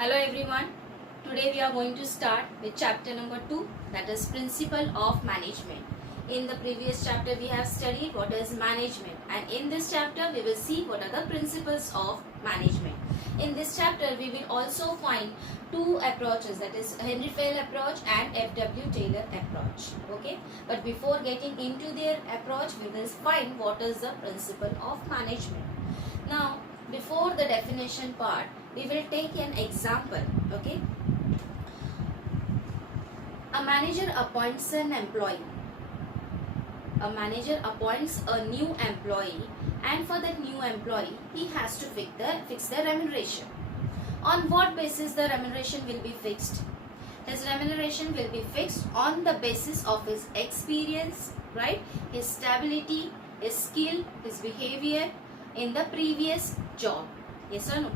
Hello everyone. Today we are going to start with chapter number 2, that is principle of management. In the previous chapter we have studied what is management, and in this chapter we will see what are the principles of management. In this chapter we will also find two approaches, that is Henry Fayol approach and F.W. Taylor approach. Okay, but before getting into their approach we will find what is the principle of management. Now before the definition part, we will take an example. Okay, a manager appoints an employee. A manager appoints a new employee, and for that new employee he has to fix the remuneration. On what basis the remuneration will be fixed? His remuneration will be fixed on the basis of his experience, right? His stability, his skill, his behavior in the previous job. Yes or no?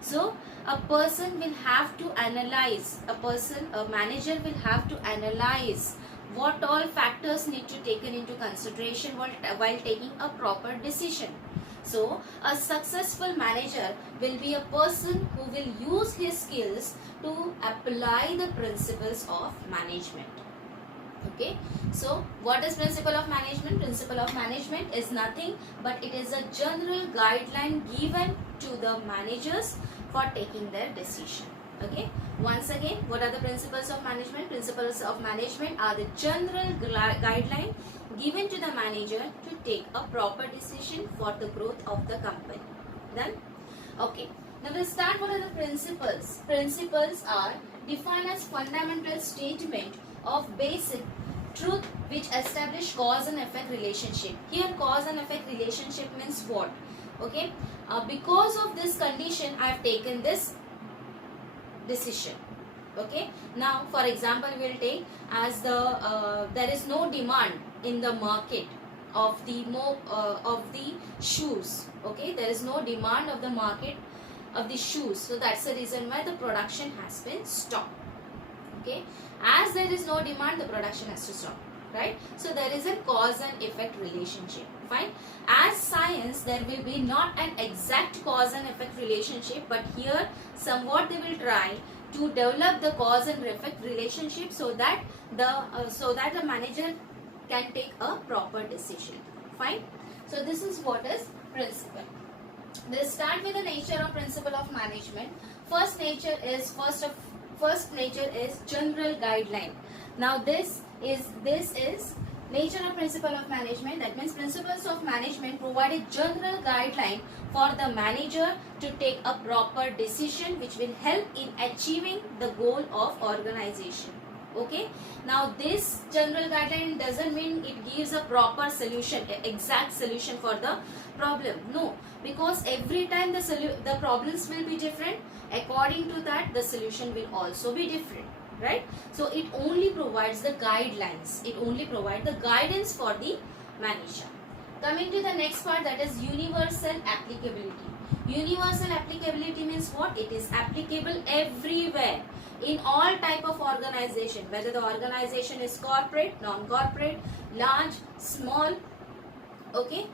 So a person will have to analyze, a manager will have to analyze what all factors need to be taken into consideration while taking a proper decision. So a successful manager will be a person who will use his skills to apply the principles of management. Okay, so what is principle of management? Principle of management is nothing but it is a general guideline given to the managers for taking their decision. Okay, once again, what are the principles of management? Principles of management are the general guideline given to the manager to take a proper decision for the growth of the company. Done? Okay, now we'll start. What are the principles? Principles are defined as fundamental statement of basic truth which establish cause and effect relationship. Here cause and effect relationship means what? Okay, because of this condition I have taken this decision. Okay, now for example we will take as there is no demand in the market of the shoes. Okay, there is no demand of the market of the shoes, so that's the reason why the production has been stopped. Okay, as there is no demand, the production has to stop, right? So there is a cause and effect relationship. Fine. As science, there will be not an exact cause and effect relationship, but here somewhat they will try to develop the cause and effect relationship so that the manager can take a proper decision. Fine. So this is what is principle. We'll start with the nature of principle of management. First nature is general guideline. Now this is nature of principle of management. That means principles of management provide a general guideline for the manager to take a proper decision which will help in achieving the goal of organization. Okay, now this general guideline doesn't mean it gives a proper solution, exact solution for the problem. No, because every time the problems will be different, according to that the solution will also be different, right? So it only provides the guidelines, it only provides the guidance for the manager. Coming to the next part, that is universal applicability. Universal applicability means what? It is applicable everywhere in all type of organization, whether the organization is corporate, non-corporate, large, small, okay,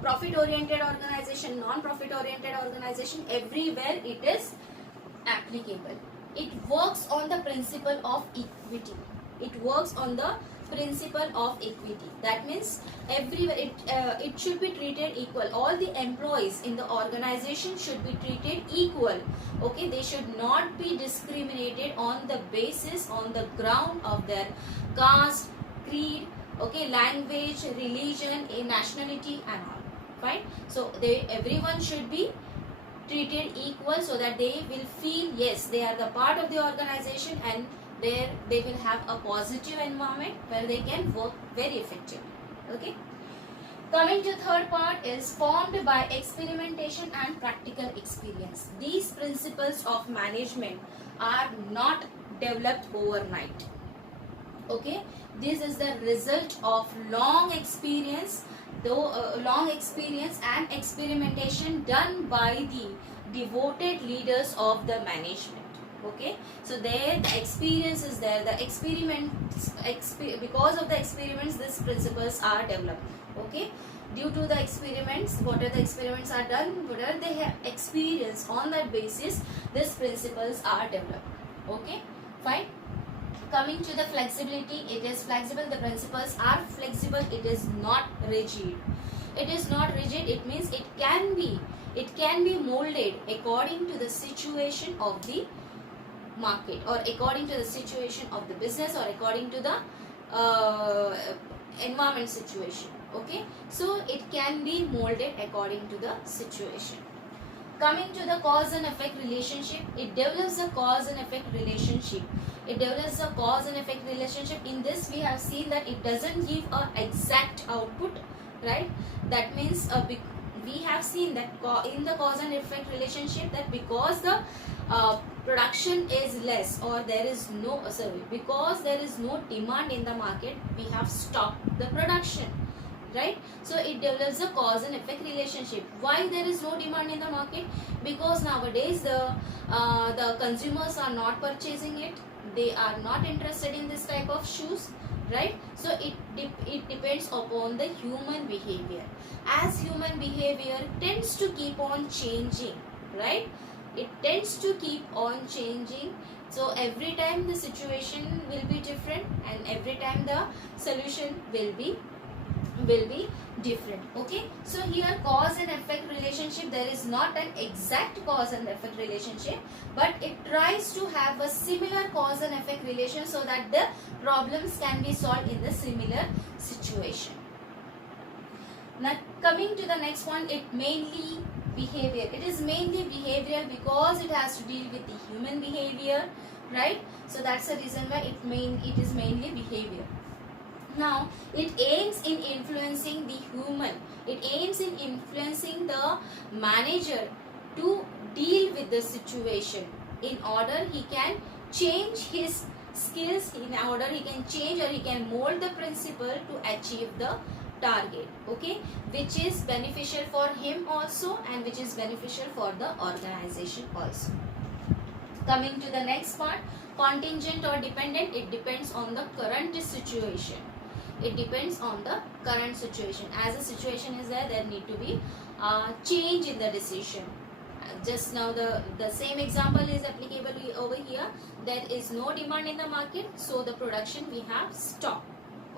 profit oriented organization, non-profit oriented organization, everywhere it is applicable. It works on the principle of equity. It works on the principle of equity. That means everywhere it should be treated equal. All the employees in the organization should be treated equal. Okay, they should not be discriminated on the basis, on the ground of their caste, creed, okay, language, religion, nationality and all. Fine. So everyone should be treated equal so that they will feel yes, they are the part of the organization, and there they will have a positive environment where they can work very effectively. Okay, coming to third part is formed by experimentation and practical experience. These principles of management are not developed overnight. Okay, this is the result of long experience and experimentation done by the devoted leaders of the management. Okay, so there the experience is there, the experiments, because of the experiments these principles are developed. Okay, due to the experiments, whatever the experiments are done, whatever they have experienced, on that basis these principles are developed. Okay, fine. Coming to the flexibility, it is flexible. The principles are flexible. It is not rigid. It is not rigid. It means it can be molded according to the situation of the market, or according to the situation of the business, or according to the environment situation. Okay, so it can be molded according to the situation. Coming to the cause and effect relationship, it develops a cause and effect relationship. It develops a cause and effect relationship. In this we have seen that it doesn't give a exact output, right? That means we have seen that in the cause and effect relationship, that because the production is less, or there is no because there is no demand in the market, we have stopped the production, right? So it develops a cause and effect relationship. Why there is no demand in the market? Because nowadays the consumers are not purchasing it. They are not interested in this type of shoes, right? So it depends upon the human behavior. As human behavior tends to keep on changing, right? It tends to keep on changing. So every time the situation will be different, and every time the solution will be different. Okay, so here cause and effect relationship, there is not an exact cause and effect relationship, but it tries to have a similar cause and effect relation, so that the problems can be solved in the similar situation. Now coming to the next point, it mainly behavior. It is mainly behavioral because it has to deal with the human behavior, right? So that's the reason why it is mainly behavior. Now it aims in influencing the human. It aims in influencing the manager to deal with the situation, in order he can change his skills, in order he can change, or he can mold the principle to achieve the target. Okay, which is beneficial for him also, and which is beneficial for the organization also. Coming to the next part, contingent or dependent, it depends on the current situation. It depends on the current situation. As the situation is there, there need to be change in the decision. Just now the same example is applicable over here. There is no demand in the market, so the production we have stopped.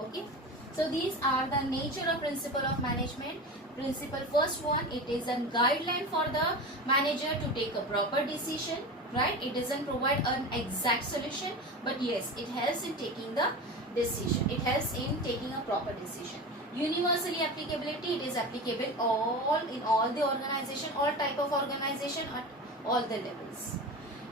Okay, so these are the nature of principle of management. Principle first one, it is a guideline for the manager to take a proper decision, right? It doesn't provide an exact solution, but yes, it helps in taking the decision. It helps in taking a proper decision. Universally applicability, it is applicable in all the organization, all type of organization at all the levels.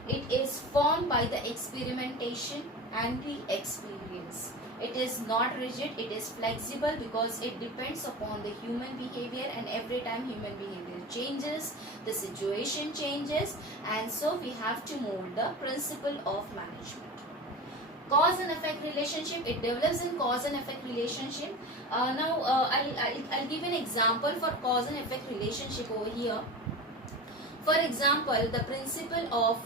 It is formed by the experimentation and the experience. It is not rigid, it is flexible because it depends upon the human behavior, and every time human behavior changes, the situation changes, and so we have to mold the principle of management. Cause and effect relationship, it develops in cause and effect relationship. I'll give an example for cause and effect relationship over here. For example, the principle of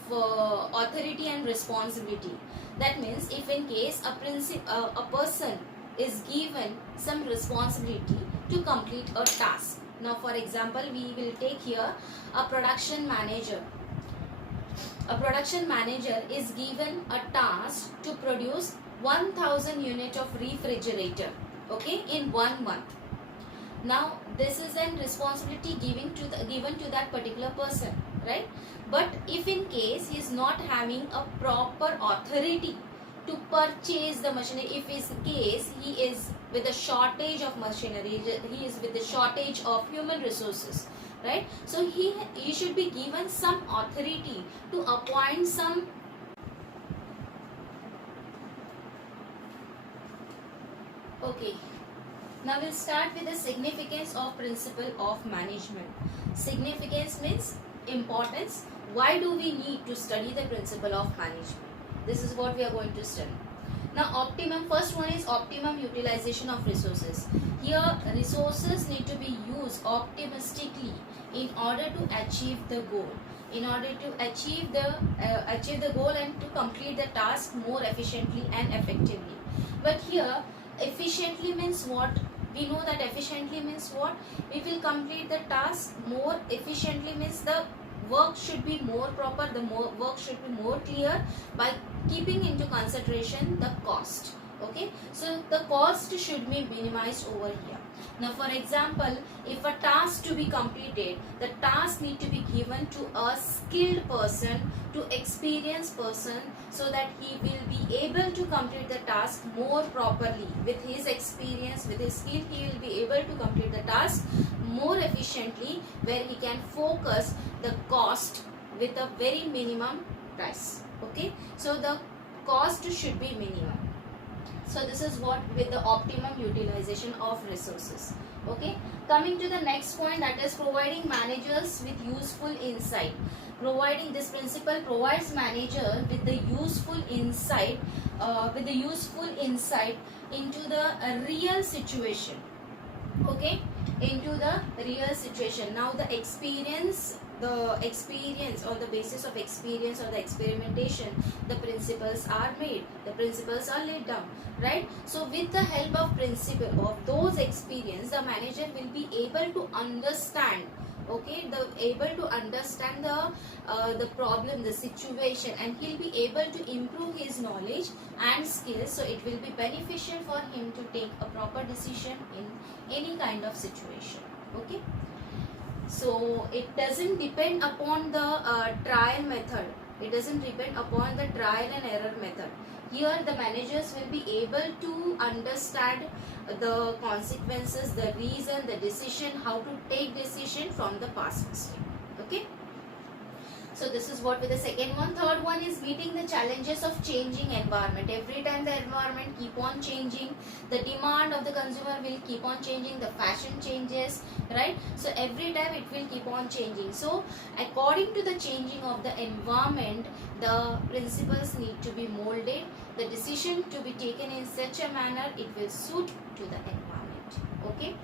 authority and responsibility. That means if in case a person is given some responsibility to complete a task. Now for example, we will take here a production manager. A production manager is given a task to produce 1000 units of refrigerator, okay, in 1 month. Now this is a responsibility given to that particular person, right? But if in case he is not having a proper authority to purchase the machinery, if in case he is with a shortage of machinery, he is with a shortage of human resources, right? So he should be given some authority to appoint some. Okay, now we'll start with the significance of principle of management. Significance means importance. Why do we need to study the principle of management? This is what we are going to study. Now first one is optimum utilization of resources. Here resources need to be used optimistically in order to achieve the goal. In order to achieve the goal and to complete the task more efficiently and effectively. But here efficiently means what? We know that efficiently means what? We will complete the task more efficiently means the work should be more proper, the more work should be more clear by keeping into consideration the cost. Okay, so the cost should be minimized over here. Now for example, if a task to be completed, the task need to be given to a skilled person, to experienced person, so that he will be able to complete the task more properly. With his experience, with his skill, he will be able to complete the task more efficiently, where he can focus the cost with a very minimum price. Okay, so the cost should be minimum. So this is what with the optimum utilization of resources. Okay, coming to the next point, that is providing managers with useful insight. Providing this principle provides manager with the useful insight, into the real situation. Okay, into the real situation. Now the experience, on the basis of experience or the experimentation, the principles are made, the principles are laid down, right? So with the help of principle of those experience, the manager will be able to understand, okay, the problem, the situation, and he'll be able to improve his knowledge and skills, so it will be beneficial for him to take a proper decision in any kind of situation. Okay, so it doesn't depend upon the trial method, it doesn't depend upon the trial and error method. Here the managers will be able to understand the consequences, the reason, the decision, how to take decision from the past mistake. Okay, so this is what with the second one. Third one is meeting the challenges of changing environment. Every time the environment keep on changing, the demand of the consumer will keep on changing, the fashion changes, right? So every time it will keep on changing. So according to the changing of the environment, the principles need to be molded, the decision to be taken in such a manner it will suit to the environment. Okay,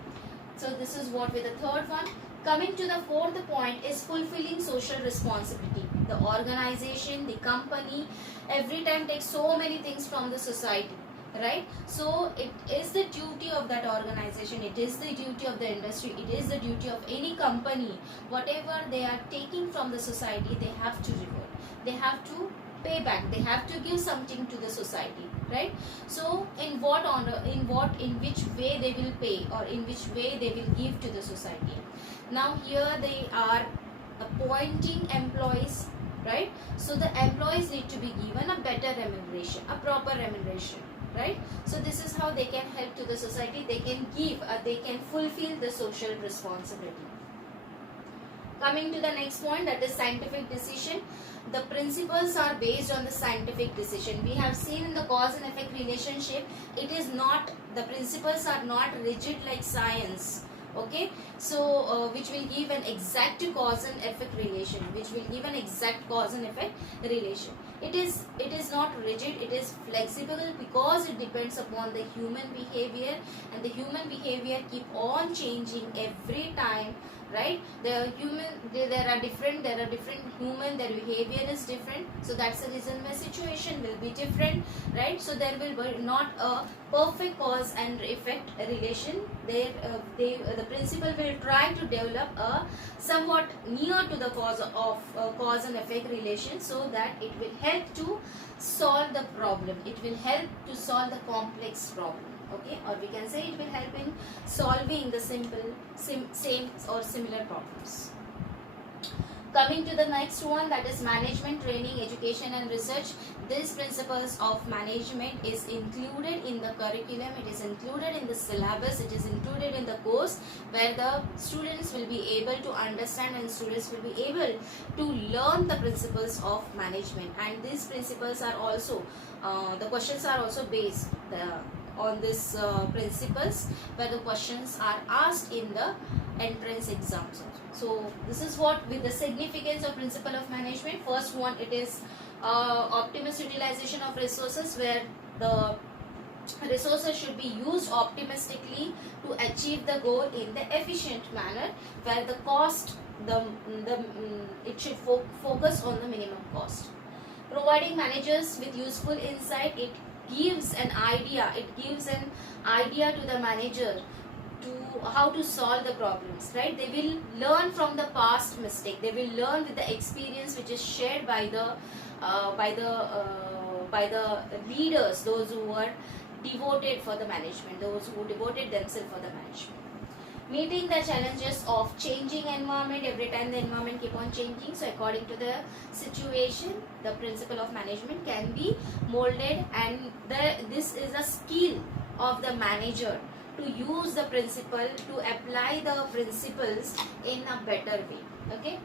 so this is what with the third one. Coming to the fourth point is fulfilling social responsibility. The organization, the company, every time takes so many things from the society, right? So it is the duty of that organization, it is the duty of the industry, it is the duty of any company, whatever they are taking from the society, they have to reward, they have to pay back, they have to give something to the society, right? So in which way they will pay, or in which way they will give to the society. Now here they are appointing employees, right? So the employees need to be given a better remuneration, a proper remuneration, right? So this is how they can help to the society, they can give, they can fulfill the social responsibility. Coming to the next point, that is scientific decision. The principles are based on the scientific decision. We have seen in the cause and effect relationship, it is not, the principles are not rigid like science. Okay, so which will give an exact cause and effect relation, which will give an exact cause and effect relation. It is not rigid, it is flexible, because it depends upon the human behavior, and the human behavior keep on changing every time, right? There are different human, their behavior is different, so that's the reason my situation will be different, right? So there will be not a perfect cause and effect relation there. The principle will try to develop a somewhat near to the cause and effect relation, so that it will help to solve the problem, it will help to solve the complex problem. Okay, or we can say it will help in solving the same or similar problems. Coming to the next one, that is management training, education and research. These principles of management is included in the curriculum, it is included in the syllabus, it is included in the course, where the students will be able to understand and students will be able to learn the principles of management. And these principles are also, the questions are also based on these principles, where the questions are asked in the entrance exams. So this is what with the significance of principle of management. First one, it is optimist utilization of resources, where the resources should be used optimistically to achieve the goal in the efficient manner, where the cost, it should focus on the minimum cost. Providing managers with useful insight, it gives an idea to the manager to solve the problems, right? They will learn from the past mistake. They will learn with the experience which is shared by the leaders, those who were devoted for the management, those who devoted themselves for the management. Meeting the challenges of changing environment. Every time the environment keep on changing, so according to the situation, the principle of management can be molded, and this is a skill of the manager to use the principle, to apply the principles in a better way. Okay.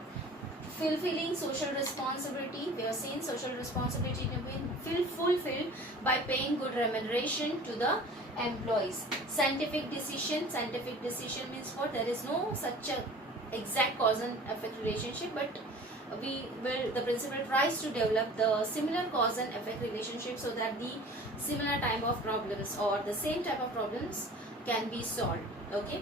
Fulfilling social responsibility. We have seen social responsibility to be fulfilled by paying good remuneration to the employees. Scientific decision. Scientific decision means what? There is no such a exact cause and effect relationship, but the principle tries to develop the similar cause and effect relationship so that the similar type of problems or the same type of problems can be solved. Okay.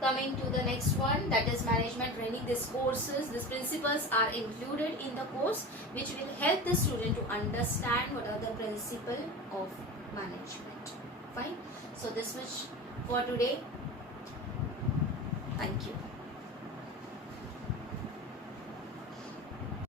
Coming to the next one, that is management training. These principles are included in the course, which will help the student to understand what are the principles of management. Fine. So this much for today. Thank you.